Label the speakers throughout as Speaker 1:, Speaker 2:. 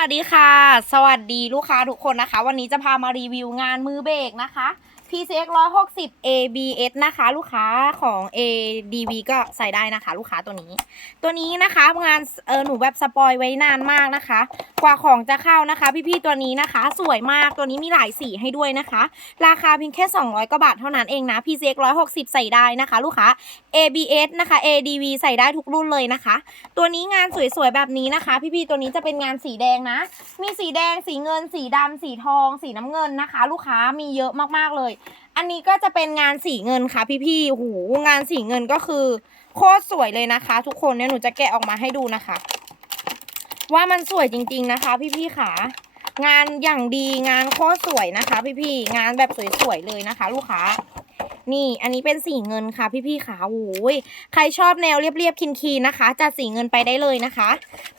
Speaker 1: วัสดีค่ะ สวัสดีลูกค้าทุกคนนะคะ วันนี้จะพามารีวิวงานมือเบรกนะคะ PCX 160 ABS นะคะลูกค้าของ ADV ก็ใส่ได้นะคะ ลูกค้าตัวนี้ ตัวนี้นะคะงานเออหนูแบบสปอยไว้นานมากนะคะ กว่าของจะเข้านะคะ พี่ๆตัวนี้นะคะ สวยมากตัวนี้มีหลายสีให้ด้วยนะคะ ราคาเพียงแค่ 200กว่าบาทเท่านั้นเองนะ PCX 160 ใส่ได้นะคะ ลูกค้า ABS นะคะ ADV ใส่ได้ทุกรุ่นเลยนะคะ ตัวนี้งานสวยๆแบบนี้นะคะ พี่ๆตัวนี้จะเป็นงานสีแดงนะ มีสีแดงสีเงินสีดำสีทอง สีน้ำเงินนะคะ ลูกค้ามีเยอะมากๆเลย อันนี้ก็จะเป็นงานสีเงินค่ะพี่ๆหูงานสีเงินก็คือโคตรสวยเลยนะคะ ทุกคนเนี่ยหนูจะแกะออกมาให้ดูนะคะ ว่ามันสวยจริง ๆนะคะ พี่ๆค่ะ งานอย่างดีงานโคตรสวยนะคะ พี่ๆงานแบบสวยๆเลยนะคะ ลูกค้า นี่อันนี้เป็นสีเงินค่ะพี่ๆค่ะโอ้ยใครชอบแนวเรียบๆคินๆนะคะจัดสีเงินไปได้เลยนะคะ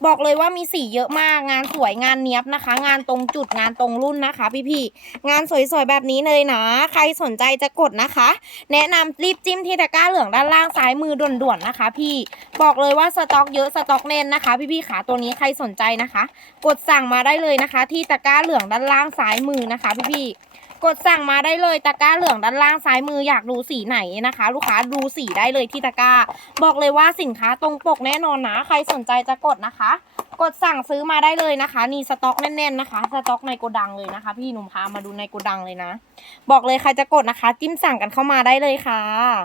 Speaker 1: บอกเลยว่ามีสีเยอะมากงานสวยงานเนี้ยบนะคะ งานตรงจุดงานตรงรุ่นนะคะ พี่ๆงานสวยๆแบบนี้เลยนะ ใครสนใจจะกดนะคะ แนะนำรีบจิ้มที่ตะกร้าเหลืองด้านล่างซ้ายมือด่วนๆนะคะ พี่บอกเลยว่าสต็อกเยอะสต็อกแน่นนะคะ พี่ๆขาตัวนี้ใครสนใจนะคะ กดสั่งมาได้เลยนะคะ ที่ตะกร้าเหลืองด้านล่างซ้ายมือนะคะ พี่ๆ กดสั่งมาได้เลยตะกร้าเหลืองด้านล่างซ้ายมืออยากดูสีไหนนะคะ ลูกค้าดูสีได้เลยที่ตะกร้า บอกเลยว่าสินค้าตรงปกแน่นอนนะ ใครสนใจจะกดนะคะ กดสั่งซื้อมาได้เลยนะคะ นี่สต็อกแน่นๆนะคะ สต็อกในโกดังเลยนะคะ พี่หนุ่มพามาดูในโกดังเลยนะ บอกเลยใครจะกดนะคะ จิ้มสั่งกันเข้ามาได้เลยค่ะ